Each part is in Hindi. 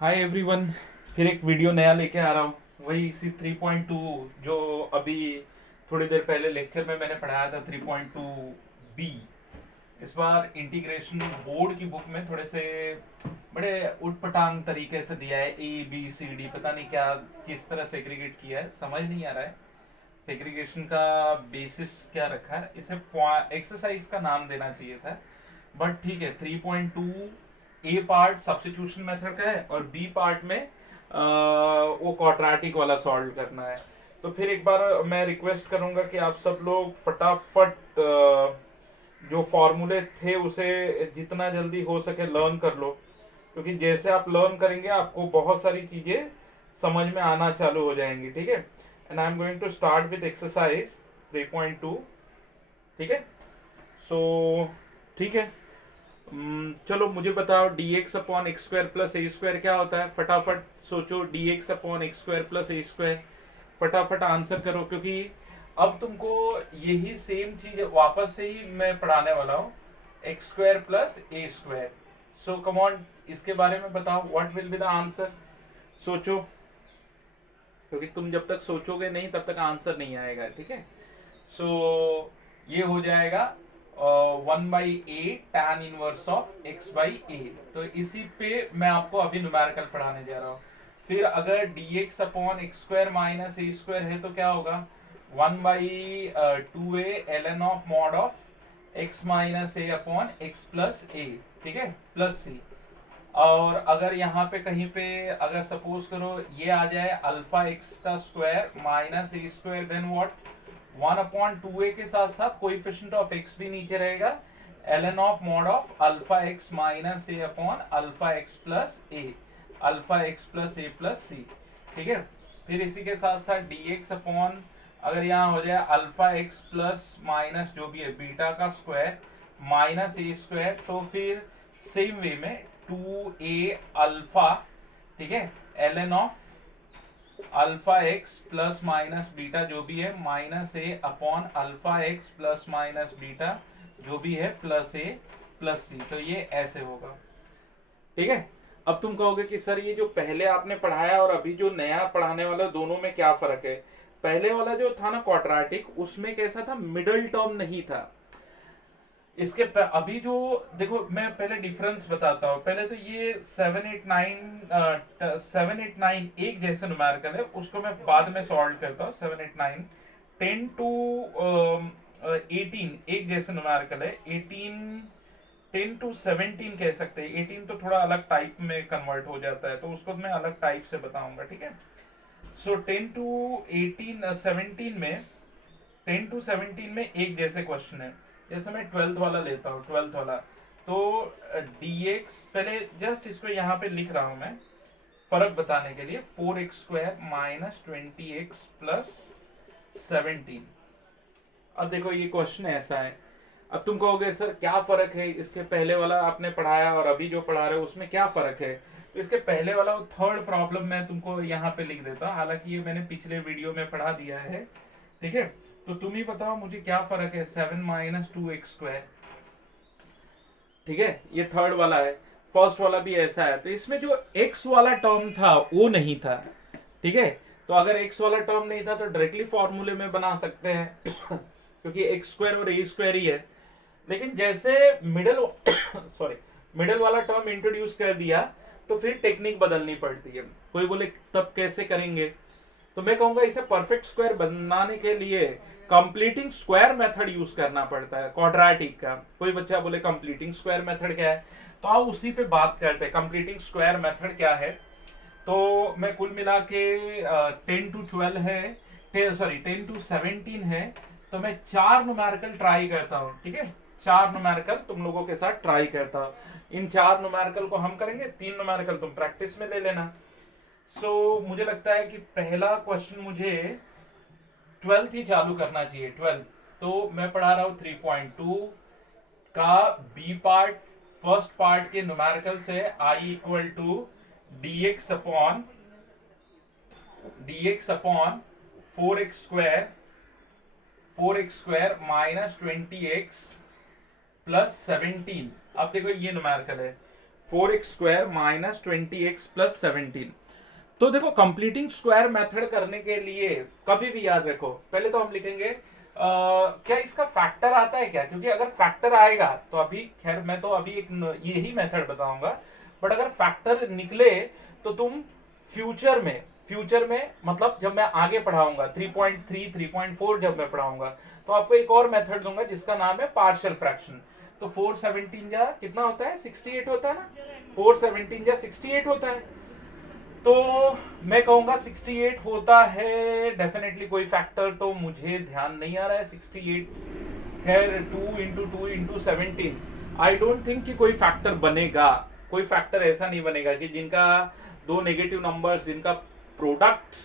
Hi everyone. फिर एक वीडियो नया लेके आ रहा हूँ। वही इसी 3.2 जो अभी थोड़ी देर पहले लेक्चर में मैंने पढ़ाया था, 3.2 बी। इस बार इंटीग्रेशन बोर्ड की बुक में थोड़े से बड़े उटपटांग तरीके से दिया है, ए बी सी डी, पता नहीं क्या किस तरह सेग्रीगेट किया है, समझ नहीं आ रहा है। सेग्रीगेशन का बेसिस क्या रखा है, इसे एक्सरसाइज का नाम देना चाहिए था, बट ठीक है। 3.2 ए पार्ट सब्स्टिट्यूशन मेथड का है और बी पार्ट में वो क्वाड्रेटिक वाला सॉल्व करना है। तो फिर एक बार मैं रिक्वेस्ट करूंगा कि आप सब लोग फटाफट जो फॉर्मूले थे उसे जितना जल्दी हो सके लर्न कर लो, क्योंकि जैसे आप लर्न करेंगे आपको बहुत सारी चीजें समझ में आना चालू हो जाएंगी। ठीक है, and I am going to start with exercise 3.2। ठीक है, सो ठीक है। चलो मुझे बताओ, d x upon x square plus a square क्या होता है? फटाफट सोचो, d x upon x square plus a square. फटाफट आंसर करो, क्योंकि अब तुमको यही सेम चीज वापस से ही मैं पढ़ाने वाला हूँ, x square plus a square. So come on, इसके बारे में बताओ, what will be the answer. सोचो, क्योंकि तुम जब तक सोचोगे नहीं तब तक आंसर नहीं आएगा। ठीक है, सो ये हो जाएगा 1/a tan 1 ऑफ x/a। तो इसी पे मैं आपको अभी न्यूमेरिकल पढ़ाने जा रहा हूँ। फिर अगर dx upon x square minus a square है तो क्या होगा? 1/2a ln of mod of x minus a upon x plus a. ठीक है, प्लस सी। और अगर यहाँ पे कहीं पे अगर सपोज करो ये आ जाए अल्फा एक्स का square minus a square, then what? 1/2a के साथ साथ कोइफिशिएंट ऑफ x भी नीचे रहेगा, ln of mod of alpha x minus a upon alpha x plus a, alpha x plus a plus c. ठीक है, फिर इसी के साथ साथ dx अपॉन, अगर यहाँ हो जाए अल्फा एक्स प्लस माइनस जो भी है बीटा का स्क्वायर माइनस ए स्क्वायर, तो फिर सेम वे में 2a अल्फा, ठीक है, ln of alpha x plus minus beta जो भी है minus a upon alpha x plus minus beta जो भी है प्लस ए प्लस सी। तो ये ऐसे होगा। ठीक है, अब तुम कहोगे कि सर ये जो पहले आपने पढ़ाया और अभी जो नया पढ़ाने वाला, दोनों में क्या फर्क है? पहले वाला जो था ना क्वाड्रेटिक, उसमें कैसा था, मिडल टर्म नहीं था। अभी जो देखो, मैं पहले डिफरेंस बताता हूँ। पहले तो ये 7 8 9 एक जैसे न्यूमेरिकल है, उसको मैं बाद में सॉल्व करता हूँ। 7 8 9 10 to 18 एक जैसे न्यूमेरिकल है। 10 to 17 कह सकते हैं। 18 तो थोड़ा अलग टाइप में कन्वर्ट हो जाता है, तो उसको मैं अलग टाइप से बताऊंगा। ठीक है, सो 10 to 17 में एक जैसे क्वेश्चन है। जैसे मैं 12th वाला लेता हूँ, 12th वाला, तो dx, पहले जस्ट इसको यहाँ पे लिख रहा हूं मैं फर्क बताने के लिए, 4x² माइनस 20x प्लस 17। अब देखो ये क्वेश्चन ऐसा है। अब तुम कहोगे सर क्या फर्क है, इसके पहले वाला आपने पढ़ाया और अभी जो पढ़ा रहे हो उसमें क्या फर्क है? तो इसके पहले वाला थर्ड प्रॉब्लम मैं तुमको यहाँ पे लिख देता हूँ, हालांकि ये मैंने पिछले वीडियो में पढ़ा दिया है। ठीक है, तो तुम ही बताओ मुझे क्या फर्क है, 7 - 2x²। ठीक है, ये थर्ड वाला है। फर्स्ट वाला भी ऐसा है, तो इसमें जो x वाला टर्म था वो नहीं था। ठीक है, तो अगर x वाला टर्म नहीं था तो डायरेक्टली फॉर्मूले में बना सकते हैं क्योंकि x² और a² ही है। लेकिन जैसे मिडल सॉरी मिडल वाला टर्म इंट्रोड्यूस कर दिया तो फिर टेक्निक बदलनी पड़ती है। कोई बोले तब कैसे करेंगे, तो मैं कहूंगा इसे परफेक्ट स्क्वायर बनाने के लिए कंप्लीटिंग स्क्वायर मेथड यूज करना पड़ता है, क्वाड्रेटिक का। कोई बच्चा बोले कंप्लीटिंग स्क्वायर मेथड क्या है, तो आओ उसी पे बात करते हैं। कंप्लीटिंग स्क्वायर मेथड क्या है? तो मैं कुल मिला के 10 to 12 है, 10 to 17 है, तो मैं 4 न्यूमेरिकल ट्राई करता हूँ। ठीक है, 4 न्यूमेरिकल तुम लोगों के साथ ट्राई करता हूँ। इन 4 न्यूमेरिकल को हम करेंगे, 3 न्यूमेरिकल तुम प्रैक्टिस में ले लेना। मुझे लगता है कि पहला क्वेश्चन मुझे 12th ही चालू करना चाहिए। 12th, तो मैं पढ़ा रहा हूँ 3.2 का बी पार्ट। फर्स्ट पार्ट के न्यूमेरिकल से I equal to dx upon 4x² minus 20x plus 17। अब देखो ये न्यूमेरिकल है, 4x² माइनस 20x प्लस 17। तो देखो कंप्लीटिंग स्क्वायर मेथड करने के लिए कभी भी याद रखो, पहले तो हम लिखेंगे क्या इसका फैक्टर आता है क्या, क्योंकि अगर फैक्टर आएगा तो अभी खैर मैं तो अभी एक यही मेथड बताऊंगा, बट अगर फैक्टर निकले तो तुम फ्यूचर में मतलब जब मैं आगे पढ़ाऊंगा 3.3 3.4 जब मैं पढ़ाऊंगा तो आपको एक और मेथड दूंगा जिसका नाम है पार्शियल फ्रैक्शन। तो 417 जा कितना होता है 68 होता है ना, 417 जा 68 होता है, तो मैं कहूंगा 68 होता है डेफिनेटली। कोई फैक्टर तो मुझे ध्यान नहीं आ रहा है 68, खैर 2 into 2 into 17 I don't think कि कोई फैक्टर बनेगा, कोई फैक्टर ऐसा नहीं बनेगा कि जिनका दो नेगेटिव नंबर्स जिनका प्रोडक्ट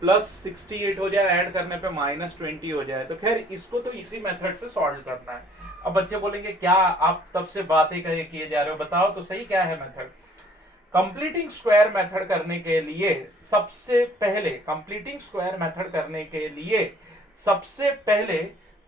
प्लस 68 हो जाए, ऐड करने पे माइनस 20 हो जाए। तो खैर इसको तो इसी मेथड से सॉल्व करना है। अब बच्चे बोलेंगे क्या आप तब से बातें किए जा रहे हो, बताओ तो सही क्या है मेथड। कंप्लीटिंग स्क्वायर मेथड करने के लिए सबसे पहले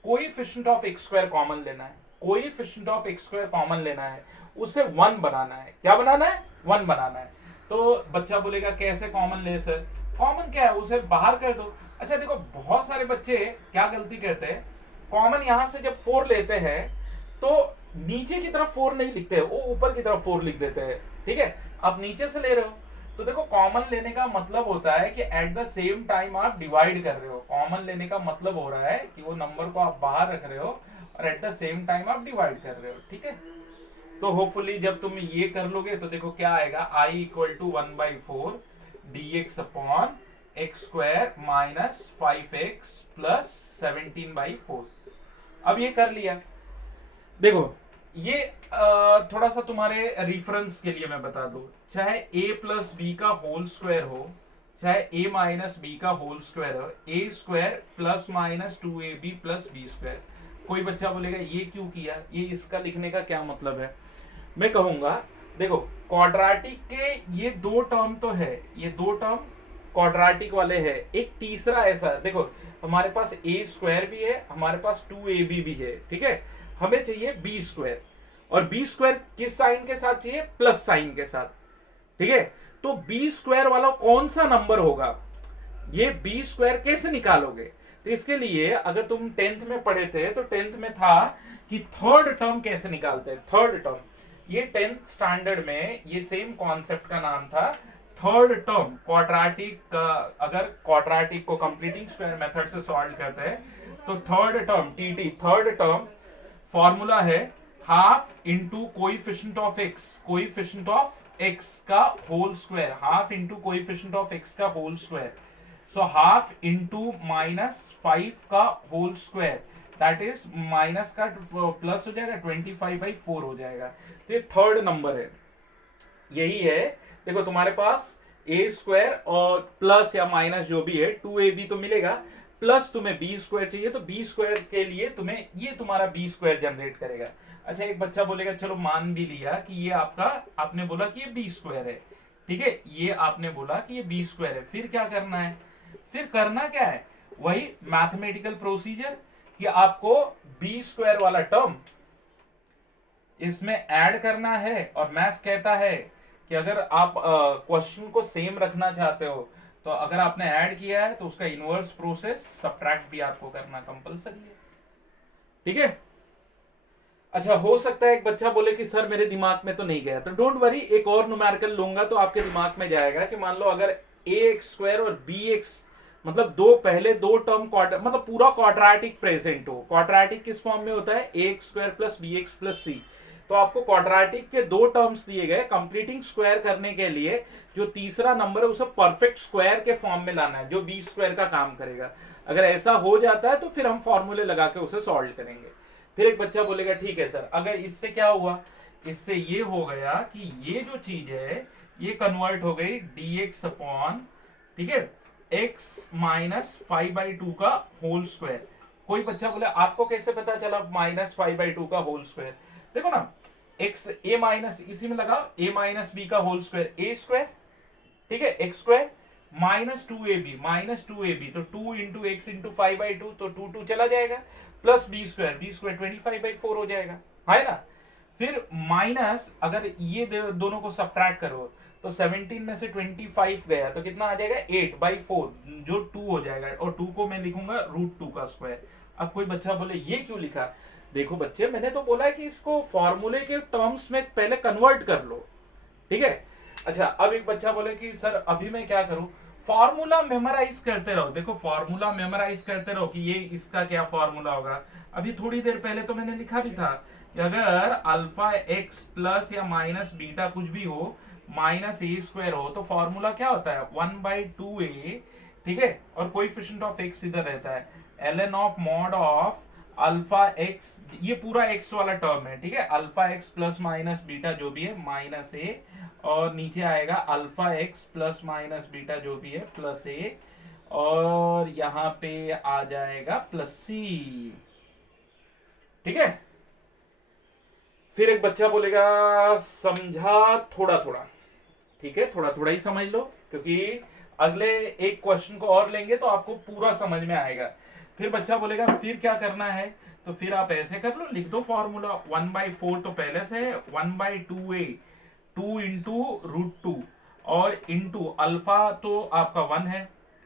coefficient of x square common लेना है, coefficient of x square common लेना है, उसे 1 बनाना है। क्या बनाना है 1 बनाना है। तो बच्चा बोलेगा कैसे कॉमन ले सर, कॉमन क्या है उसे बाहर कर दो। अच्छा देखो बहुत सारे बच्चे क्या गलती करते हैं, कॉमन यहां से जब 4 लेते हैं तो नीचे की तरफ 4 नहीं लिखते, वो ऊपर की तरफ 4 लिख देते हैं। ठीक है, आप नीचे से ले रहे हो तो देखो कॉमन लेने का मतलब होता है कि एट द सेम टाइम आप डिवाइड कर रहे हो। कॉमन लेने का मतलब हो रहा है कि वो नंबर को आप बाहर रख रहे हो और एट द सेम टाइम आप डिवाइड कर रहे हो। ठीक है, तो होपफुली जब तुम ये कर लोगे तो देखो क्या आएगा, I equal to 1/4 dx upon x square minus 5x plus 17/4। अब ये कर लिया। देखो ये थोड़ा सा तुम्हारे रेफरेंस के लिए मैं बता दूं, चाहे a प्लस बी का होल स्क्वायर हो, चाहे a माइनस बी का होल स्क्वायर हो, a स्क्वायर plus minus 2ab plus b square. कोई बच्चा बोलेगा ये क्यों किया, ये इसका लिखने का क्या मतलब है। मैं कहूंगा देखो क्वाड्रेटिक के ये दो टर्म तो है, ये दो टर्म क्वाड्रेटिक वाले है, एक तीसरा ऐसा देखो हमारे पास a स्क्वायर भी है, हमारे पास 2ab भी है। ठीक है, हमें चाहिए बी स्क्वायर, और बी स्क्वायर किस साइन के साथ चाहिए, प्लस साइन के साथ। ठीक है, तो बी स्क्वायर वाला कौन सा नंबर होगा, ये बी स्क्वायर कैसे निकालोगे। तो इसके लिए अगर तुम 10th में पढ़े थे तो 10th में था कि थर्ड टर्म कैसे निकालते हैं। थर्ड टर्म ये 10th स्टैंडर्ड में ये सेम कॉन्सेप्ट का नाम था थर्ड टर्म क्वाड्रेटिक का। अगर क्वाड्रेटिक को कंप्लीटिंग स्क्वायर मेथड से सॉल्व करते हैं तो थर्ड टर्म टीटी, थर्ड टर्म फॉर्मूला है half into coefficient of x का whole square, half into coefficient of x का whole square, so half into -5 का whole square, that is minus का प्लस हो जाएगा 25/4 हो जाएगा। तो ये थर्ड नंबर है, यही है। देखो तुम्हारे पास a स्क्वायर और प्लस या माइनस जो भी है 2ab तो मिलेगा, प्लस तुम्हें बी स्क्वायर चाहिए तो बी स्क्वायर के लिए तुम्हें ये तुम्हारा बी स्क्वायर जनरेट करेगा। अच्छा एक बच्चा बोलेगा चलो मान भी लिया कि ये आपका, आपने बोला कि ये बी स्क्वायर है। ठीक है, ये आपने बोला कि ये बी स्क्वायर है, फिर क्या करना है, फिर करना क्या है, वही मैथमेटिकल प्रोसीजर कि आपको बी स्क्वायर वाला टर्म इसमें ऐड करना है। और मैथ्स कहता है कि अगर आप क्वेश्चन को सेम रखना चाहते हो तो अगर आपने ऐड किया है तो उसका इनवर्स प्रोसेस सब्ट्रैक्ट भी आपको करना कंपलसरी है। ठीक है, अच्छा हो सकता है एक बच्चा बोले कि सर मेरे दिमाग में तो नहीं गया, तो डोंट वरी, एक और न्यूमेरिकल लूंगा तो आपके दिमाग में जाएगा कि मान लो अगर ax स्क्वायर और bx मतलब पहले दो टर्म मतलब पूरा क्वाड्रेटिक प्रेजेंट हो। क्वाड्रेटिक किस फॉर्म में होता है, ax square plus bx plus c। तो आपको क्वाड्रेटिक के दो टर्म्स दिए गए, कंप्लीटिंग स्क्वायर करने के लिए जो तीसरा नंबर है उसे परफेक्ट स्क्वायर के फॉर्म में लाना है जो बी स्क्वायर का काम करेगा। अगर ऐसा हो जाता है तो फिर हम फॉर्मूले लगा के उसे सॉल्व करेंगे। फिर एक बच्चा बोलेगा ठीक है सर, अगर इससे क्या हुआ, इससे ये हो गया कि ये जो चीज है ये कन्वर्ट हो गई dx अपॉन, ठीक है, x माइनस 5/2 का होल स्क्वायर। कोई बच्चा बोले आपको कैसे पता चला -5/2 का होल स्क्वायर, देखो ना x a माइनस, इसी में लगाओ a माइनस बी का होल स्क्वायर a स्क्वायर, ठीक है, x स्क्वायर माइनस 2ab तो 2 इंटू एक्स इंटू 5/2 तो 2 2 चला जाएगा, प्लस बी स्क्वायर 25/4 हो जाएगा, है ना। फिर माइनस, अगर ये दोनों को सब्ट्रैक्ट करो तो 17 में से 25 गया तो कितना आ जाएगा 8/4, जो 2 हो जाएगा, और 2 को मैं लिखूंगा √2 का स्क्वायर। अब कोई बच्चा बोले ये क्यों लिखा? देखो बच्चे, मैंने तो बोला है कि इसको फॉर्मूले के टर्म्स में पहले कन्वर्ट कर लो, ठीक है। अच्छा, अब एक बच्चा बोले कि सर अभी मैं क्या करूं? फॉर्मूला मेमोराइज करते रहो। देखो फॉर्मूला मेमोराइज करते रहो कि ये इसका क्या फॉर्मूला होगा। अभी थोड़ी देर पहले तो मैंने लिखा भी था कि अगर अल्फा एक्स प्लस या माइनस बीटा कुछ भी हो, माइनस ए स्क्वायर हो, तो फॉर्मूला क्या होता है 1/2a, ठीक है, और कोएफिशिएंट ऑफ एक्स इधर रहता है ln of mod of alpha x, ये पूरा एक्स वाला टर्म है, ठीक है, alpha x plus minus beta जो भी है माइनस ए, और नीचे आएगा alpha x plus minus beta जो भी है प्लस ए, और यहां पे आ जाएगा प्लस सी, ठीक है। फिर एक बच्चा बोलेगा समझा थोड़ा थोड़ा, ठीक है, थोड़ा थोड़ा ही समझ लो, क्योंकि अगले एक क्वेश्चन को और लेंगे तो आपको पूरा समझ में आएगा। फिर बच्चा बोलेगा फिर क्या करना है? तो फिर आप ऐसे कर लो, लिख दो फॉर्मूला 1/4 तो पहले से है, 1/2a 2 इंटू √2 और इंटू अल्फा तो आपका 1 है,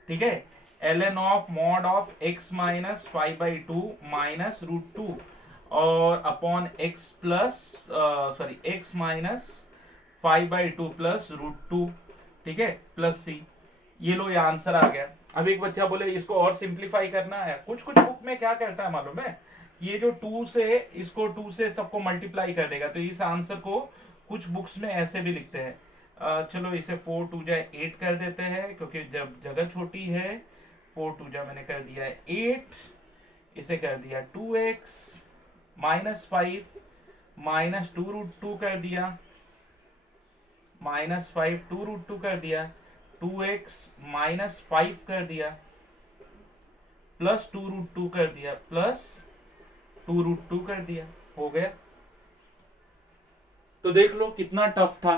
ठीक है, ln of mod of x minus 5/2 minus √2 और upon x plus sorry x minus 5/2 plus √2, ठीक है, प्लस सी। ये लो, ये आंसर आ गया। अब एक बच्चा बोले इसको और सिंप्लीफाई करना है। कुछ कुछ बुक में क्या करता है मालूम है, ये जो 2 से इसको 2 से सबको मल्टीप्लाई कर देगा, तो इस आंसर को कुछ बुक्स में ऐसे भी लिखते हैं। चलो इसे 4 2 जा 8 कर देते हैं, क्योंकि जब जगह छोटी है। 4 2 जा मैंने कर दिया है 8, इसे कर दिया 2x माइनस 5 माइनस 2√2 कर दिया, माइनस 5 2√2 कर दिया, 2x माइनस 5 कर दिया, प्लस 2√2 कर दिया, प्लस 2√2 कर दिया, हो गया। तो देख लो कितना टफ था।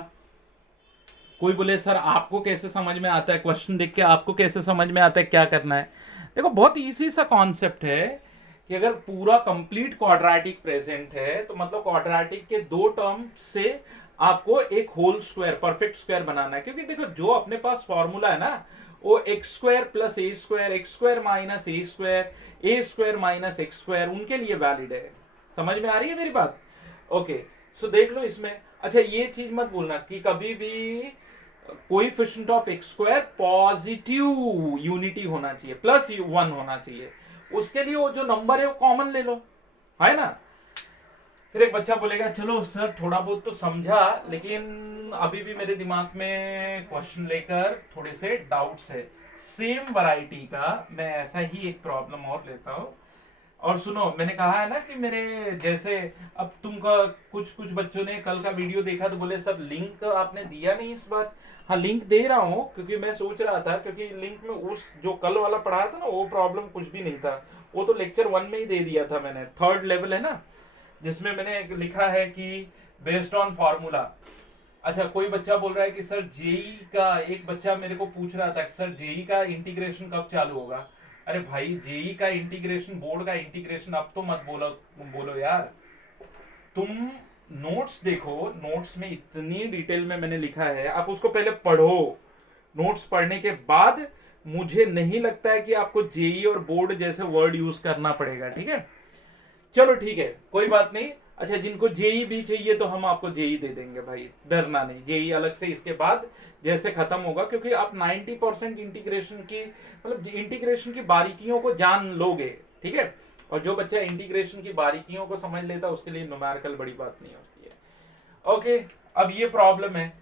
कोई बोले सर आपको कैसे समझ में आता है, क्वेश्चन देख के आपको कैसे समझ में आता है क्या करना है? देखो बहुत इजी सा कॉन्सेप्ट है कि अगर पूरा कंप्लीट क्वाड्रेटिक प्रेजेंट है तो मतलब क्वाड्रेटिक के दो टर्म से आपको एक होल स्क्वायर, परफेक्ट स्क्वायर बनाना है। क्योंकि देखो जो अपने पास फॉर्मूला है ना, वो x square plus a square, x square minus a square, A square minus x square, उनके लिए वैलिड है। समझ में आ रही है मेरी बात? ओके, सो देख लो इसमें। अच्छा, ये चीज मत भूलना कि कभी भी coefficient of x square positive unity होना चाहिए, प्लस 1 होना चाहिए। उसके लिए वो जो नंबर है वो कॉमन ले लो, है ना। फिर एक बच्चा बोलेगा चलो सर थोड़ा बहुत तो समझा, लेकिन अभी भी मेरे दिमाग में क्वेश्चन लेकर थोड़े से डाउट्स है। सेम वैरायटी का मैं ऐसा ही एक प्रॉब्लम और लेता हूं। और सुनो, मैंने कहा है ना कि मेरे जैसे अब तुमका कुछ कुछ बच्चों ने कल का वीडियो देखा तो बोले सर लिंक आपने दिया नहीं इस बार। हाँ, लिंक दे रहा हूँ, क्योंकि मैं सोच रहा था, क्योंकि लिंक में उस जो कल वाला पढ़ाया था ना वो प्रॉब्लम कुछ भी नहीं था, वो तो लेक्चर 1 में ही दे दिया था मैंने। 3rd लेवल है ना, जिसमें मैंने लिखा है कि बेस्ड ऑन फॉर्मूला। अच्छा, कोई बच्चा बोल रहा है कि सर जेई का, एक बच्चा मेरे को पूछ रहा था कि सर जेई का इंटीग्रेशन कब चालू होगा। अरे भाई, जेई का इंटीग्रेशन, बोर्ड का इंटीग्रेशन अब तो मत बोलो बोलो यार। तुम नोट्स देखो, नोट्स में इतनी डिटेल में मैंने लिखा है, आप उसको पहले पढ़ो। नोट्स पढ़ने के बाद मुझे नहीं लगता है कि आपको जेई और बोर्ड जैसे वर्ड यूज करना पड़ेगा, ठीक है। चलो ठीक है, कोई बात नहीं। अच्छा, जिनको जेई भी चाहिए तो हम आपको जेई दे देंगे भाई, डरना नहीं। जेई अलग से इसके बाद जैसे खत्म होगा, क्योंकि आप 90% इंटीग्रेशन की, मतलब इंटीग्रेशन की बारीकियों को जान लोगे, ठीक है। और जो बच्चा इंटीग्रेशन की बारीकियों को समझ लेता है उसके लिए न्यूमेरिकल बड़ी बात नहीं होती है। ओके, अब ये प्रॉब्लम है,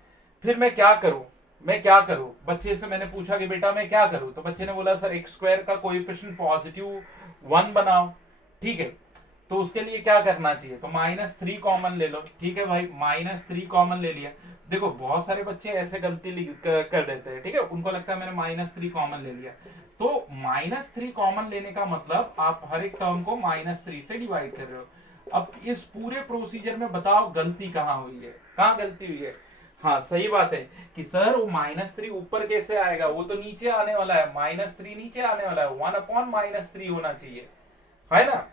फिर मैं क्या करूं? मैं क्या करूं? बच्चे से मैंने पूछा कि बेटा मैं क्या करूं, तो बच्चे ने बोला सर एक्स स्क्वायर का कोएफिशिएंट पॉजिटिव 1 बनाओ, ठीक है। तो उसके लिए क्या करना चाहिए? तो -3 कॉमन ले लो, ठीक है भाई, -3 कॉमन ले लिया। देखो बहुत सारे बच्चे ऐसे गलती कर देते हैं, ठीक है, उनको लगता है मैंने -3 कॉमन ले लिया। तो -3 कॉमन लेने का मतलब आप हर एक टर्म को -3 से डिवाइड कर रहे हो। अब इस पूरे प्रोसीजर में बताओ गलती कहाँ हुई है, कहाँ गलती हुई है? हाँ, सही बात है कि सर वो -3 ऊपर कैसे आएगा, वो तो नीचे आने वाला है, -3 नीचे आने वाला है, 1/-3 होना चाहिए, है ना।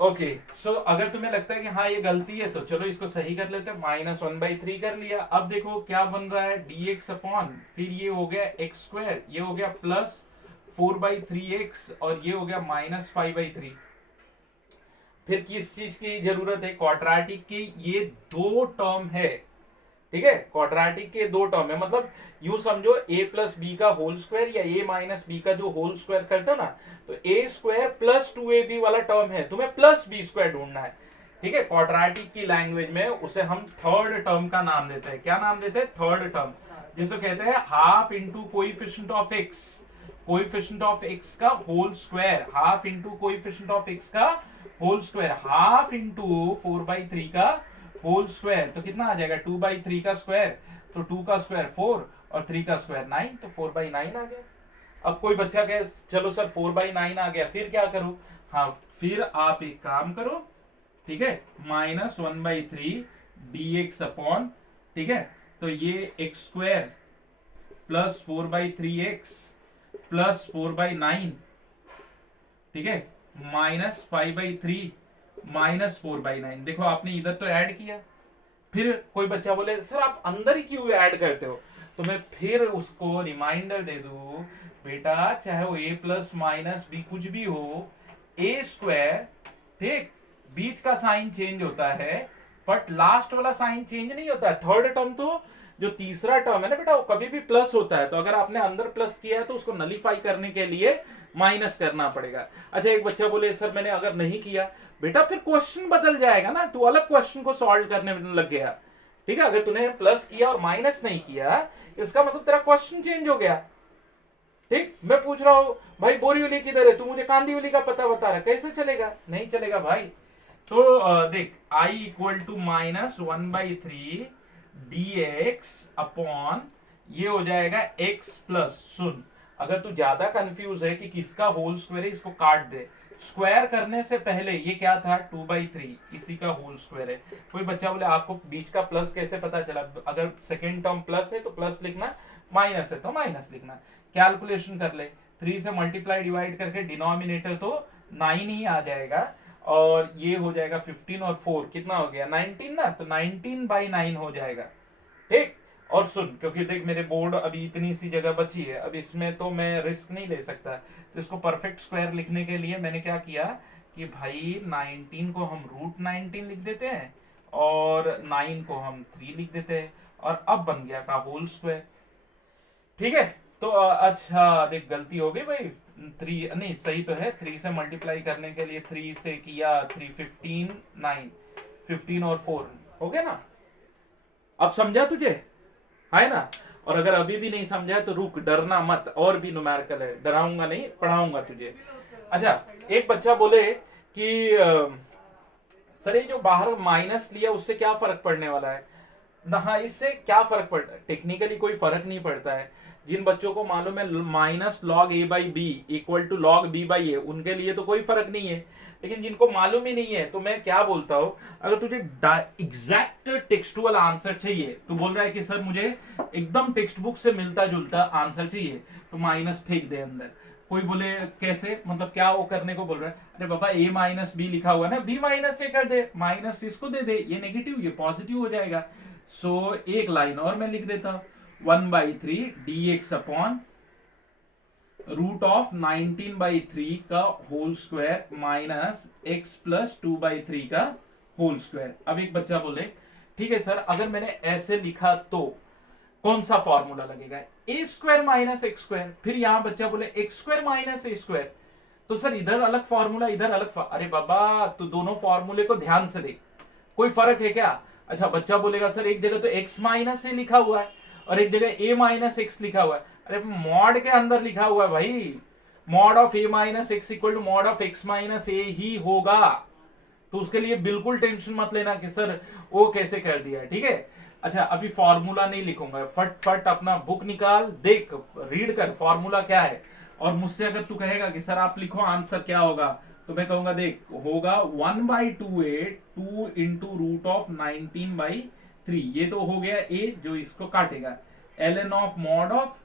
ओके सो अगर तुम्हें लगता है कि हाँ ये गलती है तो चलो इसको सही कर लेते हैं, -1/3 कर लिया। अब देखो क्या बन रहा है, dx अपॉन, फिर ये हो गया x स्क्वायर, ये हो गया प्लस 4/3x, और ये हो गया -5/3। फिर किस चीज की जरूरत है, क्वाड्रेटिक की। ये दो टर्म है, ठीक है, क्वाड्रेटिक के दो टर्म है, मतलब यूं समझो a प्लस बी का होल स्क्वायर या a माइनस बी का जो होल स्क्वायर करते हो ना, तो a स्क्वायर प्लस 2ab वाला टर्म है, तुम्हें प्लस बी स्क्वायर ढूंढना है, ठीक है। क्वाड्रेटिक की लैंग्वेज में उसे हम थर्ड टर्म का नाम देते हैं। क्या नाम देते हैं, थर्ड टर्म, जिसको कहते हैं half into coefficient of x, coefficient of x का whole square, half into coefficient of x का होल स्क्वायर, हाफ इंटू 4/3 का होल स्क्वायर, तो कितना आ जाएगा, 2/3 का स्क्वायर, तो 2 का स्क्वायर 4 और 3 का स्क्वायर 9, तो 4/9 आ गया। अब कोई बच्चा कहे चलो सर 4/9 आ गया, फिर क्या करूं, हाँ फिर आप एक काम करो, ठीक है, -1/3 dx अपॉन, ठीक है, तो ये x square plus 4/3x plus 4/9, ठीक है, -5/3 -4/9। देखो आपने इधर तो ऐड किया, फिर कोई बच्चा बोले सर आप अंदर ही क्यों ऐड करते हो, तो मैं फिर उसको रिमाइंडर दे दूं, बेटा चाहे वो a प्लस माइनस बी कुछ भी हो, a स्क्वायर, ठीक, बीच का साइन चेंज होता है बट लास्ट वाला साइन चेंज नहीं होता है। थर्ड टर्म तो जो तीसरा टर्म है ना बेटा, वो कभी भी प्लस होता है, तो अगर आपने अंदर प्लस किया है तो उसको नलीफाई करने के लिए माइनस करना पड़ेगा। अच्छा एक बच्चा बोले सर मैंने अगर नहीं किया, बेटा फिर क्वेश्चन बदल जाएगा ना, तू अलग क्वेश्चन को सॉल्व करने में लग गया, ठीक है। अगर तूने प्लस किया और माइनस नहीं किया, इसका मतलब तेरा क्वेश्चन चेंज हो गया, ठीक। मैं पूछ रहा हूं भाई बोरीवली किधर है, तू मुझे कांदीवली का पता बता रहा है, कैसे चलेगा, नहीं चलेगा भाई। तो देख i equal to -1/3 dx upon, ये हो जाएगा x प्लस, सुन अगर तू ज्यादा कंफ्यूज है कि किसका होल स्क्वायर है, इसको काट दे, स्क्वायर करने से पहले ये क्या था, 2/3, इसी का होल स्क्वायर है। कोई बच्चा बोले आपको बीच का प्लस कैसे पता चला, अगर सेकेंड टर्म प्लस है तो प्लस लिखना, माइनस है तो माइनस लिखना, कैलकुलेशन कर ले, 3 से मल्टीप्लाई डिवाइड करके डिनोमिनेटर तो 9 ही आ जाएगा, और ये हो जाएगा 15 और 4 कितना हो गया 19 ना, तो 19/9 हो जाएगा, ठीक। और सुन, क्योंकि देख मेरे बोर्ड अभी इतनी सी जगह बची है, अब इसमें तो मैं रिस्क नहीं ले सकता, तो इसको परफेक्ट स्क्वायर लिखने के लिए मैंने क्या किया कि भाई 19 को हम √19 लिख देते हैं और 9 को हम 3 लिख देते हैं, और अब बन गया का होल स्क्वायर, ठीक है। तो अच्छा देख गलती हो गई भाई, 3 नहीं सही तो है, 3 से मल्टीप्लाई करने के लिए 3 से किया, 3 15 9 15 और 4 हो गया ना, अब समझा तुझे, है ना। और अगर अभी भी नहीं समझा है तो रुक, डरना मत, और भी न्यूमेरिकल है, डराऊंगा नहीं, पढ़ाऊंगा तुझे। अच्छा एक बच्चा बोले कि सर ये जो बाहर माइनस लिया उससे क्या फर्क पड़ने वाला है, हाँ इससे क्या फर्क पड़ता है, टेक्निकली कोई फर्क नहीं पड़ता है। जिन बच्चों को मालूम है minus log a/b equal to log b/a, उनके लिए तो कोई फर्क नहीं है, लेकिन जिनको मालूम ही नहीं है, तो मैं क्या बोलता हूं, अगर तुझे एग्जैक्ट टेक्सटुअल आंसर चाहिए, तो बोल रहा है कि सर मुझे एकदम टेक्स्ट बुक से मिलता जुलता आंसर चाहिए, तो माइनस फेंक दे अंदर। कोई बोले कैसे, मतलब क्या वो करने को बोल रहा है, अरे बाबा a-b लिखा हुआ है ना, b- कर दे, माइनस इसको दे दे, ये नेगेटिव ये पॉजिटिव हो जाएगा। सो एक लाइन और मैं लिख देता हूं, 1/3 dx अपॉन √19/3 का whole square minus x plus 2/3 का होल स्क्वायर। अब एक बच्चा बोले ठीक है सर अगर मैंने ऐसे लिखा तो कौन सा फॉर्मूला लगेगा, a square minus x square, फिर यहां बच्चा बोले x square minus a square, तो सर इधर अलग फॉर्मूला इधर अलग अरे बाबा तू दोनों फॉर्मूले को ध्यान से देख, कोई फर्क है क्या। अच्छा बच्चा बोलेगा सर एक जगह तो x माइनस ए लिखा हुआ है और एक जगह a माइनस एक्स लिखा हुआ है, अरे मॉड के अंदर लिखा हुआ है भाई, mod of a minus x equal to mod of x minus a ही होगा, तो उसके लिए बिल्कुल टेंशन मत लेना कि सर वो कैसे कर दिया, ठीक है। अच्छा अभी फॉर्मूला नहीं लिखूंगा, फट फट अपना बुक निकाल, देख रीड कर फॉर्मूला क्या है, और मुझसे अगर तू कहेगा कि सर आप लिखो आंसर क्या होगा, तो मैं कहूंगा देख होगा 1/2a 2 इंटू √19/3, ये तो हो गया a जो इसको काटेगा, ln of mod of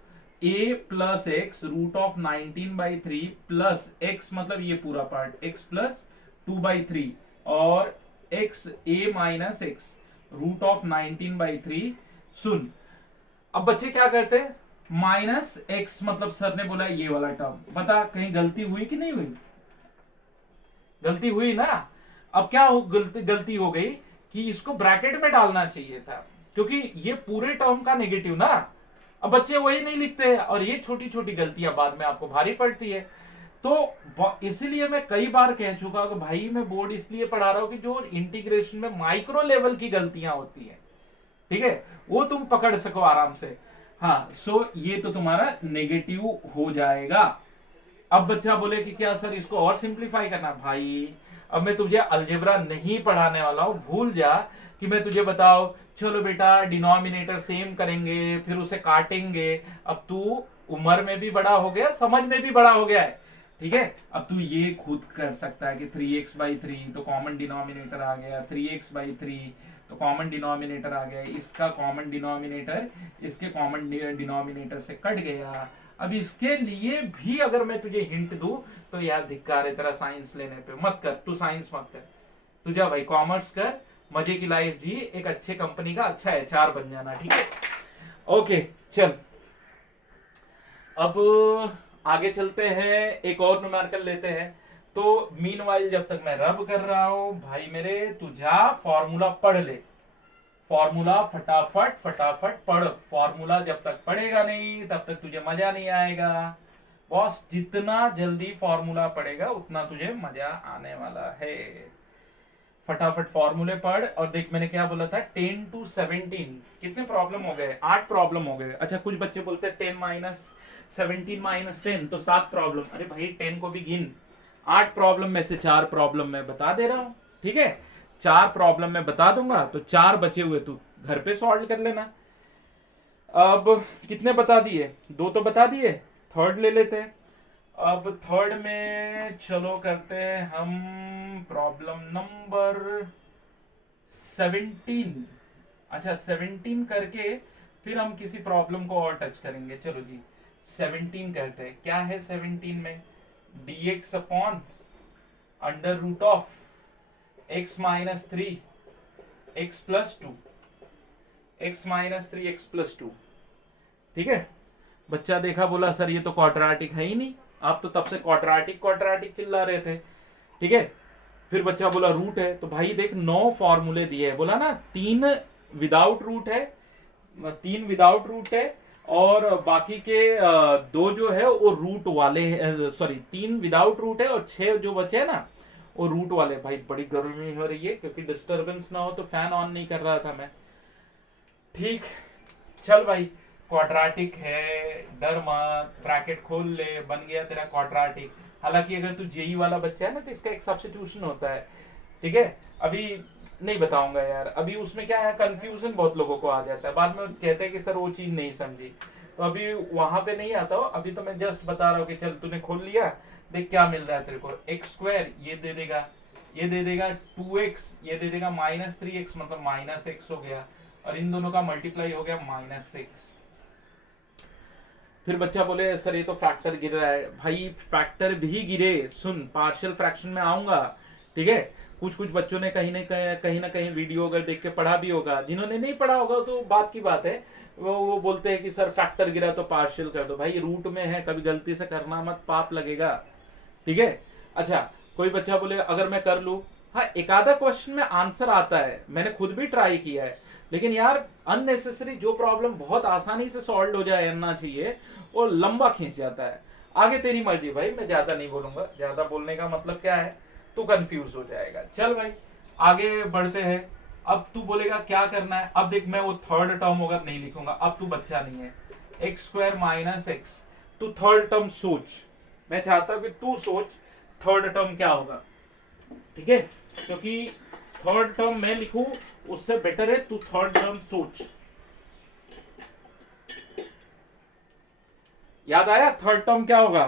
a plus x √19/3 plus x मतलब ये पूरा पार्ट x प्लस 2/3 और x a minus x root of 19/3। सुन, अब बच्चे क्या करते हैं, माइनस एक्स मतलब सर ने बोला ये वाला टर्म, बता कहीं गलती हुई कि नहीं हुई? गलती हुई ना। अब क्या हो, गलती हो गई कि इसको ब्रैकेट में डालना चाहिए था, क्योंकि ये पूरे टर्म का नेगेटिव ना। अब बच्चे वही नहीं लिखते और ये छोटी छोटी गलतियां बाद में आपको भारी पड़ती है। तो इसीलिए मैं कई बार कह चुका कि भाई मैं बोर्ड इसलिए पढ़ा रहा हूं कि जो इंटीग्रेशन में माइक्रो लेवल की गलतियां होती है, ठीक है, वो तुम पकड़ सको आराम से। हाँ, सो ये तो तुम्हारा नेगेटिव हो जाएगा। अब बच्चा बोले कि क्या सर इसको और सिंप्लीफाई करना, भाई अब मैं तुझे अलजेब्रा नहीं पढ़ाने वाला हूं, भूल जा कि मैं तुझे बताओ चलो बेटा डिनोमिनेटर सेम करेंगे फिर उसे काटेंगे। अब तू उम्र में भी बड़ा हो गया, समझ में भी बड़ा हो गया है, ठीक है। अब तू ये खुद कर सकता है कि 3x/3 तो कॉमन डिनोमिनेटर आ गया, 3x/3 तो कॉमन डिनोमिनेटर आ गया, इसका कॉमन डिनोमिनेटर इसके कॉमन डिनोमिनेटर से कट गया। अब इसके लिए भी अगर मैं तुझे हिंट दूं तो यार धिक्कार है तेरा साइंस लेने पे, मत कर तू, साइंस मत कर, तू जा भाई कॉमर्स कर, मजे की लाइफ जी, एक अच्छे कंपनी का अच्छा एचआर बन जाना, ठीक है। ओके चल, अब आगे चलते हैं, एक और न्यूमेरिकल लेते हैं। तो मीनवाइल जब तक मैं रब कर रहा हूं भाई मेरे, तू जा फॉर्मूला पढ़ ले, फॉर्मूला फटाफट फटाफट पढ़। फॉर्मूला जब तक पढ़ेगा नहीं तब तक तुझे मजा नहीं आएगा बॉस। जितना जल्दी फॉर्मूला पढ़ेगा उतना तुझे मजा आने वाला है। फटाफट फॉर्मूले पढ़ और देख मैंने क्या बोला था, 10 to 17 कितने प्रॉब्लम हो गए, 8 प्रॉब्लम हो गए। अच्छा कुछ बच्चे बोलते हैं 10 - 17 - 10 तो 7 प्रॉब्लम। अरे भाई 10 को भी गिन, 8 प्रॉब्लम में से 4 प्रॉब्लम मैं बता दे रहा हूं, ठीक है। 4 प्रॉब्लम मैं बता दूंगा तो 4 बचे हुए तू घर पे सॉल्व कर लेना। अब कितने बता दिए, 2 तो बता दिए, थर्ड ले लेते हैं। अब थर्ड में चलो करते हैं हम प्रॉब्लम नंबर 17। अच्छा 17 करके फिर हम किसी प्रॉब्लम को और टच करेंगे। चलो जी 17 करते हैं। क्या है 17 में, dx upon under root of x - 3 x + 2, x - 3 x + 2, ठीक है। बच्चा देखा बोला सर ये तो क्वाड्रेटिक है ही नहीं, आप तो तब से क्वाड्रेटिक चिल्ला रहे थे, ठीक है। फिर बच्चा बोला रूट है, तो भाई देख 9 फॉर्मूले दिए है, बोला ना 3 विदाउट रूट है, 3 विदाउट रूट है और बाकी के 2 जो है वो रूट वाले, सॉरी 3 विदाउट रूट है और 6 जो बचे है ना वो रूट वाले। भाई बड़ी गर्मी हो रही है, क्योंकि डिस्टरबेंस ना हो तो फैन ऑन नहीं कर रहा था मैं, ठीक। चल भाई क्वाड्रेटिक है, डर मत, ब्रैकेट खोल ले, बन गया तेरा क्वाड्रेटिक। हालांकि अगर तू जेई वाला बच्चा है ना तो इसका एक सब्स्टिट्यूशन होता है, ठीक है। अभी नहीं बताऊंगा यार, अभी उसमें क्या है कंफ्यूजन बहुत लोगों को आ जाता है, बाद में कहते हैं कि सर वो चीज नहीं समझी, तो अभी वहां पे नहीं आता हो। अभी तो मैं जस्ट बता रहा हूँ कि चल तूने खोल लिया, देख क्या मिल रहा है तेरे को, x² ये दे देगा, ये दे देगा 2x, ये दे देगा -3x मतलब -x हो गया, और इन दोनों का मल्टीप्लाई हो गया -6। फिर बच्चा बोले सर ये तो फैक्टर गिर रहा है, भाई फैक्टर भी गिरे, सुन पार्शियल फ्रैक्शन में आऊंगा, ठीक है। कुछ बच्चों ने कहीं ना कहीं वीडियो अगर देख के पढ़ा भी होगा, जिन्होंने नहीं पढ़ा होगा तो बात की बात है, वो बोलते हैं कि सर फैक्टर गिरा तो पार्शियल कर दो। भाई रूट में है, कभी गलती से करना मत, पाप लगेगा, ठीक है। अच्छा कोई बच्चा बोले अगर मैं कर लूं, हाँ एक आधा क्वेश्चन में आंसर आता है, मैंने खुद भी ट्राई किया है, लेकिन यार अननेसेसरी जो प्रॉब्लम बहुत आसानी से सॉल्व हो जाना चाहिए वो लंबा खींच जाता है। आगे तेरी मर्जी भाई, मैं ज्यादा नहीं बोलूंगा, ज्यादा बोलने का मतलब क्या है, तू कंफ्यूज हो जाएगा। चल भाई आगे बढ़ते हैं। अब तू बोलेगा क्या करना है, अब देख मैं वो थर्ड टर्म होगा नहीं लिखूंगा, अब तू बच्चा नहीं है, x² - x, तू थर्ड टर्म सोच, मैं चाहता हूं कि तू सोच थर्ड टर्म क्या होगा, ठीक है। क्योंकि थर्ड टर्म मैं लिखूं उससे बेटर है तू थर्ड टर्म सोच। याद आया थर्ड टर्म क्या होगा,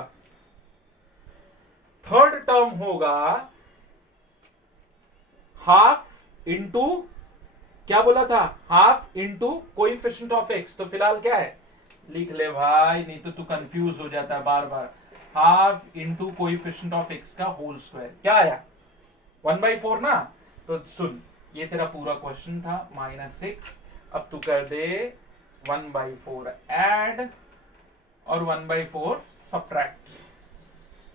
थर्ड टर्म होगा हाफ इंटू, क्या बोला था, half into coefficient of x, तो फिलहाल क्या है लिख ले भाई, नहीं तो तू कंफ्यूज हो जाता है बार बार। Half into coefficient of x का होल स्क्वायर, क्या आया 1/4 ना, तो सुन ये तेरा पूरा क्वेश्चन था -6। अब तू कर दे 1/4 ऐड और 1/4 सब्ट्रैक्ट।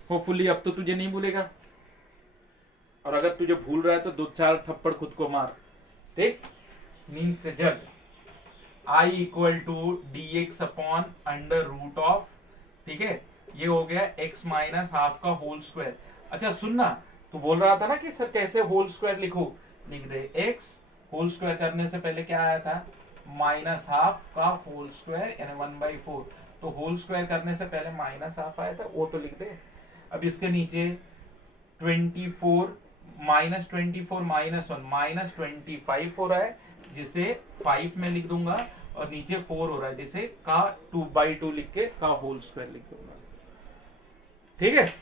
होपफुली अब तो तुझे नहीं भूलेगा, और अगर तुझे भूल रहा है तो 2-4 थप्पड़ खुद को मार, ठीक। नींद से जग। I equal to d x upon under root of, ठीक है, ये हो गया x माइनस हाफ का होल स्क्वायर। अच्छा सुनना, तू बोल रहा था ना कि सर कैसे होल स्क्वायर लिखूं, लिख दे x होल स्क्वायर करने से पहले क्या आया था, माइनस हाफ का होल स्क्वायर यानी 1/4, तो होल स्क्वायर करने से पहले माइनस हाफ आया था, वो तो लिख दे। अब इसके नीचे 24 -24 -1 -25 हो रहा है, जिसे 5 में लिख दूंगा, और नीचे 4 हो रहा है जिसे का 2/2 लिख के का होल स्क्वायर लिख दूंगा, ठीक है।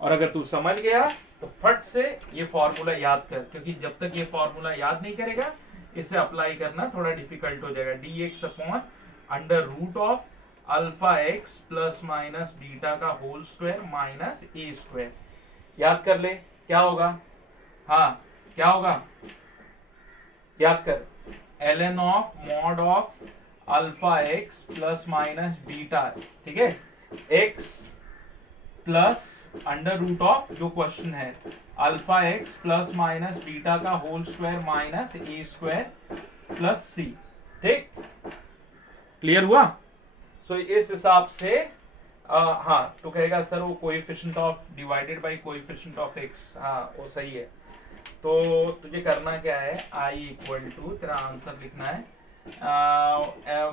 और अगर तू समझ गया तो फट से ये फॉर्मूला याद कर, क्योंकि जब तक ये फॉर्मूला याद नहीं करेगा इसे अप्लाई करना थोड़ा डिफिकल्ट हो जाएगा। D x upon under root of alpha x plus minus beta का whole square minus a square. याद कर ले क्या होगा, हाँ क्या होगा, याद कर, ln of mod of alpha x plus minus beta, ठीक है, x plus under root of जो क्वेश्चन है alpha x plus minus beta का whole square minus a square plus c, ठीक, क्लियर हुआ। सो इस हिसाब से हाँ तो कहेगा सर वो coefficient of divided by coefficient of x, हाँ वो सही है। तो तुझे करना क्या है, i इक्वल टू तेरा आंसर लिखना है,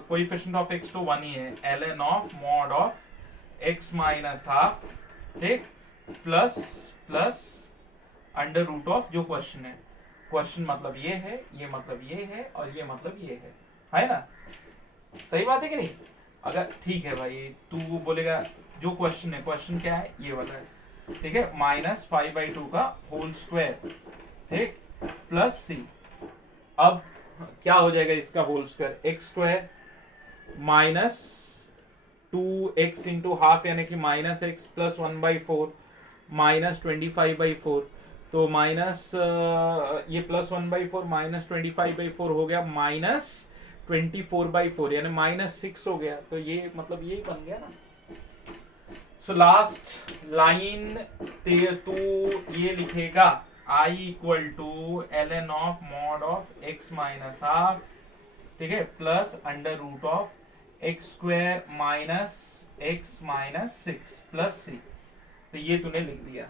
कोएफिशिएंट ऑफ x तो 1 ही है, ln of mod of x minus half, ठीक, plus plus under root of जो क्वेश्चन है, क्वेश्चन मतलब ये है, ये मतलब ये है, और ये मतलब ये है ना, सही बात है कि नहीं। अगर ठीक है भाई तू बोलेगा जो क्वेश्चन है, क्वेश्चन क्या है ये वाला है, ठीक है, -5/2 का होल स्क्वायर, ठीक, प्लस सी। अब क्या हो जाएगा इसका whole square, x square minus 2x into half यानी कि -x प्लस 1/4 माइनस 25/4, तो माइनस ये प्लस 1/4 माइनस 25/4 हो गया माइनस 24/4 यानी -6 हो गया, तो ये मतलब यही बन गया ना। सो लास्ट लाइन तू ये लिखेगा i equal to ln of mod of x minus half, ठीक है, plus under root of x square minus x minus 6 plus c, तो ये तूने लिख दिया।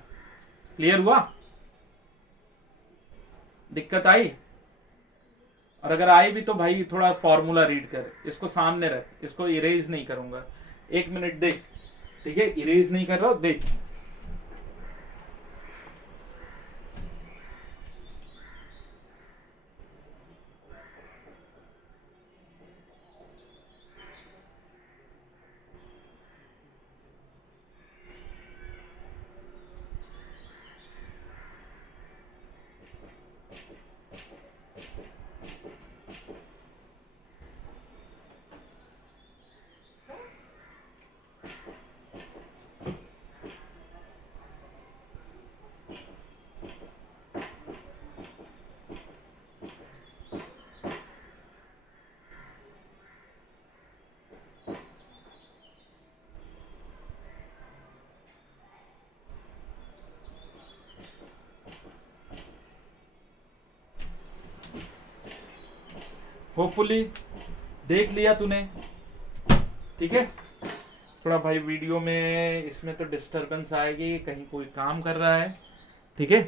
क्लियर हुआ, दिक्कत आई? और अगर आई भी तो भाई थोड़ा फॉर्मूला रीड कर, इसको सामने रख, इसको इरेज नहीं करूंगा, 1 मिनट देख, ठीक है, इरेज नहीं कर रहा हूं, देख। होपफुली देख लिया तूने, ठीक है। थोड़ा भाई वीडियो में इसमें तो डिस्टरबेंस आएगी, कहीं कोई काम कर रहा है, ठीक है,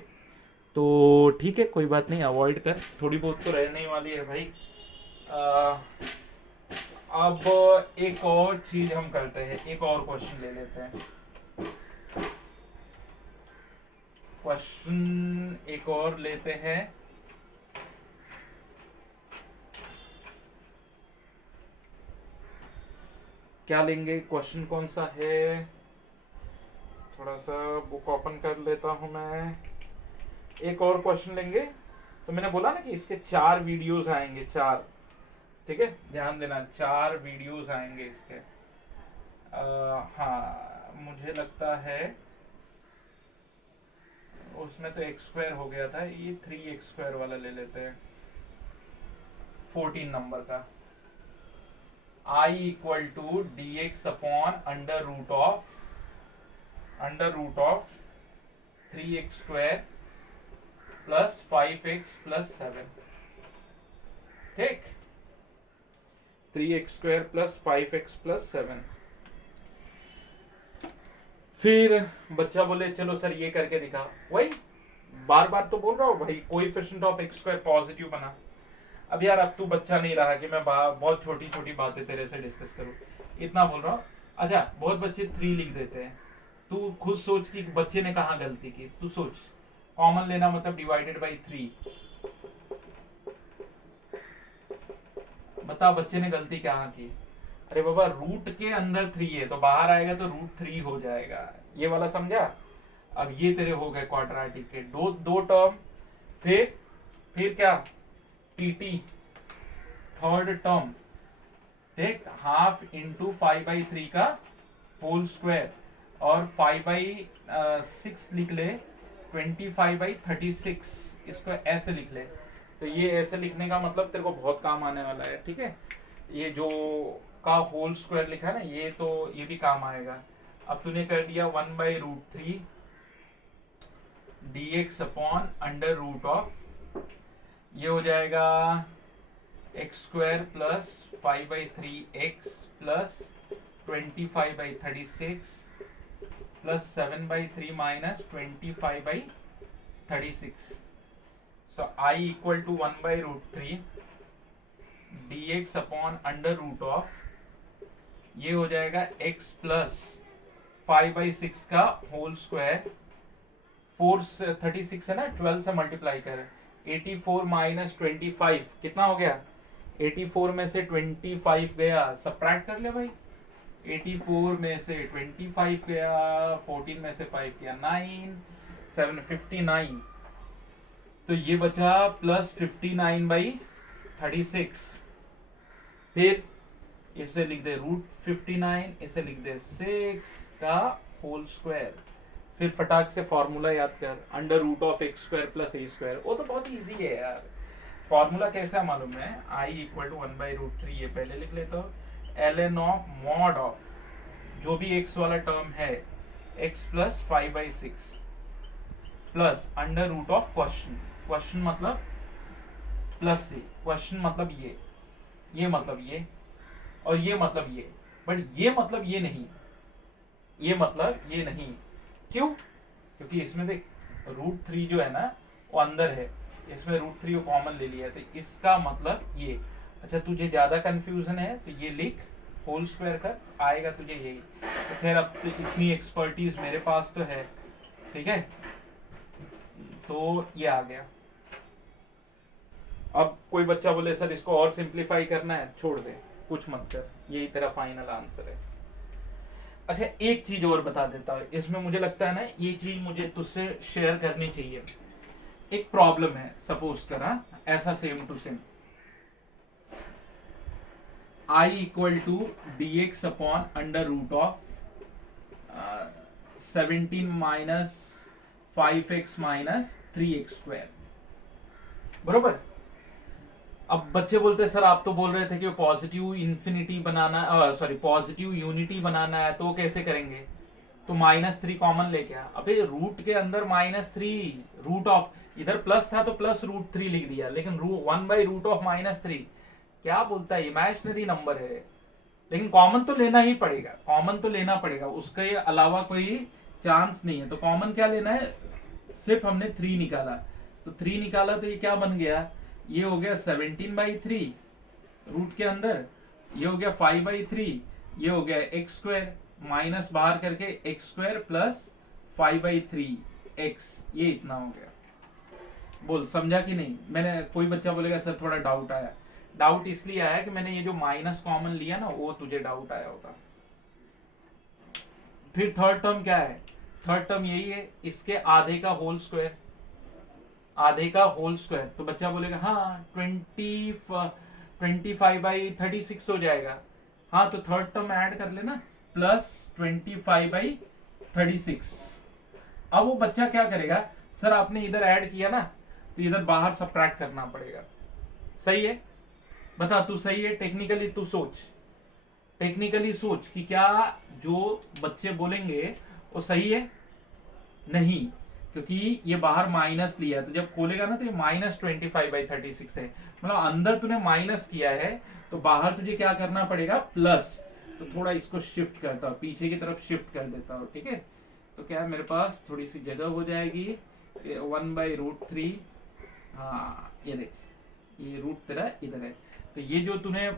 तो ठीक है कोई बात नहीं, अवॉइड कर, थोड़ी बहुत तो रहने वाली है भाई। अब एक और चीज हम करते हैं, एक और क्वेश्चन ले लेते हैं, क्वेश्चन एक और लेते हैं। क्या लेंगे, क्वेश्चन कौन सा है, थोड़ा सा बुक ओपन कर लेता हूं मैं। एक और क्वेश्चन लेंगे, तो मैंने बोला ना कि इसके 4 वीडियोस आएंगे, 4, ठीक है, ध्यान देना 4 वीडियोस आएंगे इसके। हाँ मुझे लगता है उसमें तो एक्स स्क्वायर हो गया था, ये 3x स्क्वायर वाला ले लेते हैं 14 नंबर का। I equal to d x upon under root of 3x square plus 5x plus 7। ठीक, 3x square plus 5x plus 7। फिर बच्चा बोले चलो सर ये करके दिखा। वही बार बार तो बोल रहा हूँ भाई, coefficient of x square positive बना। अब यार अब तू बच्चा नहीं रहा कि मैं बहुत छोटी छोटी बातें तेरे से डिस्कस करूँ, इतना बोल रहा हूँ। अच्छा, बहुत बच्चे 3 लिख देते हैं। तू खुद सोच कि बच्चे ने कहाँ गलती की, तू सोच। कॉमन लेना मतलब डिवाइडेड बाई 3। बता बच्चे ने गलती कहाँ की। अरे बाबा, रूट के अंदर 3 है तो बाहर आएगा तो √3 हो जाएगा, ये वाला समझा। अब ये तेरे हो गए क्वाड्रेटिक के दो टर्म। फिर क्या, टीटी थर्ड टर्म, ठीक, हाफ इंटू 5/3 का होल स्क्वायर, और 5/6 लिख ले, 25/36, इसको ऐसे लिख ले। तो ये ऐसे लिखने का मतलब तेरे को बहुत काम आने वाला है, ठीक है। ये जो का होल स्क्वायर लिखा है ना, ये तो ये भी काम आएगा। अब तूने कर दिया 1/√3 dx upon under root of, ये हो जाएगा x square plus 5/3x plus 25/36 plus 7/3 minus 25/36। So I equal to 1/√3 dx upon under root of, ये हो जाएगा x प्लस 5/6 का होल स्क्वायर, 36 है ना, 12 से मल्टीप्लाई कर, 84 माइनस 25 कितना हो गया, 84 में से 25 गया, सब्ट्रैक्ट कर ले भाई। 84 में से 25 गया, 14 में से 5 गया 9, 7 59, तो ये बचा प्लस 59/36। फिर इसे लिख दे √59, इसे लिख दे 6 का होल स्क्वायर। फिर फटाक से फॉर्मूला याद कर, under root of x square plus a square. वो तो बहुत इजी है यार, फॉर्मूला कैसा मालूम है, I इक्वल टू 1/√3, ये पहले लिख लेता हूँ, ln ऑफ मॉड ऑफ जो भी x वाला टर्म है x plus 5/6 plus under root of question मतलब प्लस से, क्वेश्चन मतलब ये मतलब ये, और ये मतलब ये, बट ये मतलब ये नहीं, ये मतलब ये नहीं। क्यों? क्योंकि इसमें देख √3 जो है ना वो अंदर है, इसमें √3 को कॉमन ले लिया, तो इसका मतलब ये। अच्छा, तुझे ज्यादा कंफ्यूजन है तो ये लिख, होल स्क्वायर कर, आएगा तुझे यही। तो खैर अब तो इतनी एक्सपर्टीज मेरे पास तो है, ठीक है, तो ये आ गया। अब कोई बच्चा बोले सर इसको और सिंप्लीफाई करना है, छोड़ दे, कुछ मत कर, यही तेरा फाइनल आंसर है। अच्छा, एक चीज और बता देता हूँ, इसमें मुझे लगता है ना ये चीज मुझे तुझसे शेयर करनी चाहिए। एक प्रॉब्लम है, सपोज करा ऐसा same to same, I equal to dx upon under root of 17 minus 5x minus 3x square, बरोबर। अब बच्चे बोलते हैं सर आप तो बोल रहे थे कि पॉजिटिव इन्फिनिटी बनाना, सॉरी पॉजिटिव यूनिटी बनाना है, तो कैसे करेंगे, तो -3 कॉमन लेके आ। अबे रूट के अंदर -3, रूट ऑफ, इधर प्लस था तो प्लस √3 लिख दिया, लेकिन 1/रूट ऑफ -3 क्या बोलता है, इमेजिनरी नंबर है, लेकिन कॉमन तो लेना ही पड़ेगा, कॉमन तो लेना पड़ेगा, उसके अलावा कोई चांस नहीं है। तो कॉमन क्या लेना है, सिर्फ हमने 3 निकाला, तो 3 निकाला तो ये क्या बन गया, ये हो गया 17/3 रूट के अंदर, ये हो गया 5/3, ये हो गया x स्क्वायर, माइनस बाहर करके x स्क्वायर प्लस 5/3x, ये इतना हो गया। बोल समझा कि नहीं। मैंने, कोई बच्चा बोलेगा सर थोड़ा डाउट आया, डाउट इसलिए आया कि मैंने ये जो माइनस कॉमन लिया ना, वो तुझे डाउट आया होगा। फिर थर्ड टर्म क्या है, थर्ड टर्म यही है, इसके आधे का होल स्क्वायर, आधे का होल स्क्वायर, तो बच्चा बोलेगा हाँ 25/36 हो जाएगा। हाँ, तो थर्ड टर्म ऐड कर लेना, प्लस 25/36। अब वो बच्चा क्या करेगा, सर आपने इधर ऐड किया ना, तो इधर बाहर सब्ट्रैक्ट करना पड़ेगा। सही है? बता तू सही है? टेक्निकली तू सोच, टेक्निकली सोच कि क्या जो बच्चे बोलेंगे वो सही है? नहीं, क्योंकि ये बाहर माइनस लिया है, तो जब खोलेगा ना तो ये -25/36 है, मतलब अंदर तूने माइनस किया है, तो बाहर तुझे क्या करना पड़ेगा? प्लस। तो थोड़ा इसको शिफ्ट करता हूँ, पीछे की तरफ शिफ्ट कर देता हूँ, ठीक है? तो क्या है, मेरे पास थोड़ी सी जगह हो जाएगी। 1/√3, हाँ ये देख, ये रूट तेरा इधर है, तो ये जो तूने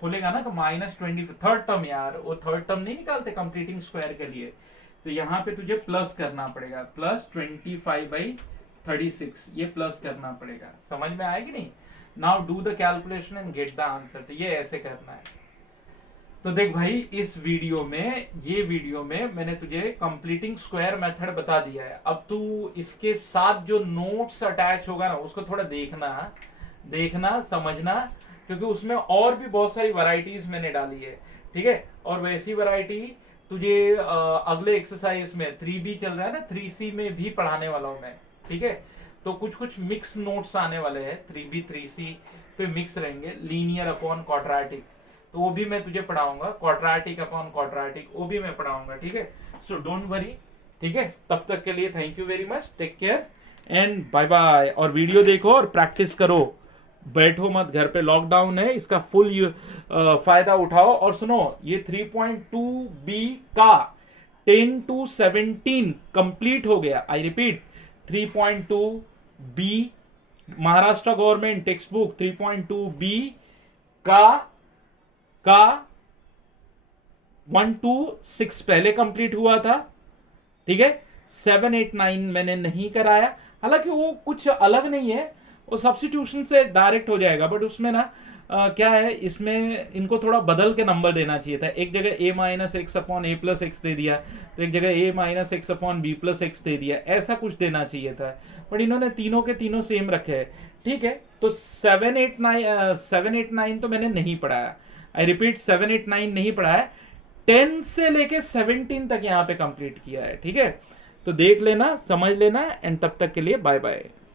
खोलेगा ना तो -20, थर्ड टर्म यार, वो थर्ड टर्म नहीं निकालते कंप्लीटिंग स्क्वायर के लिए, तो यहाँ पे तुझे प्लस करना पड़ेगा, +25/36, ये प्लस करना पड़ेगा। समझ में आया कि नहीं? Now do the calculation and get the answer. तो ये ऐसे करना है। तो देख भाई, इस वीडियो में, ये वीडियो में मैंने तुझे कंप्लीटिंग स्क्वायर मेथड बता दिया है। अब तू इसके साथ जो नोट्स अटैच होगा ना, उसको थोड़ा देखना समझना, क्योंकि उसमें और भी बहुत सारी वैरायटीज मैंने डाली है, ठीक है? और वैसी वैरायटी तुझे अगले एक्सरसाइज में 3B चल रहा है ना, 3C में भी पढ़ाने वाला हूं मैं, ठीक है? तो कुछ मिक्स नोट्स आने वाले हैं, 3B 3C पे मिक्स रहेंगे, लीनियर अपॉन क्वाड्रेटिक, तो वो भी मैं तुझे पढ़ाऊंगा, क्वाड्रेटिक अपॉन क्वाड्रेटिक वो भी मैं पढ़ाऊंगा, ठीक है? सो डोंट वरी, ठीक है? तब तक के लिए thank you very much, take care and bye bye. और वीडियो देखो और प्रैक्टिस करो, बैठो मत घर पे, लॉकडाउन है, इसका फुल फायदा उठाओ। और सुनो, ये 3.2B का 10 to 17 कंप्लीट हो गया। I repeat, 3.2B Maharashtra government text book 3.2B का 1 to 6 पहले कंप्लीट हुआ था, ठीक है? 7, 8, 9 मैंने नहीं कराया, हालांकि वो कुछ अलग नहीं है, वो सब्स्टिट्यूशन से डायरेक्ट हो जाएगा, बट उसमें ना क्या है, इसमें इनको थोड़ा बदल के नंबर देना चाहिए था। एक जगह a-x/a+x दे दिया, तो एक जगह a-x/b+x दे दिया, ऐसा कुछ देना चाहिए था, बट इन्होंने तीनों के तीनों सेम रखे हैं, ठीक है? तो 7, 8, 9 तो मैंने नहीं पढ़ाया। आई रिपीट, 7, 8, 9 नहीं पढ़ाया, 10 से लेके 17 तक यहाँ पे कंप्लीट किया है, ठीक है? तो देख लेना, समझ लेना, एंड तब तक के लिए बाय बाय।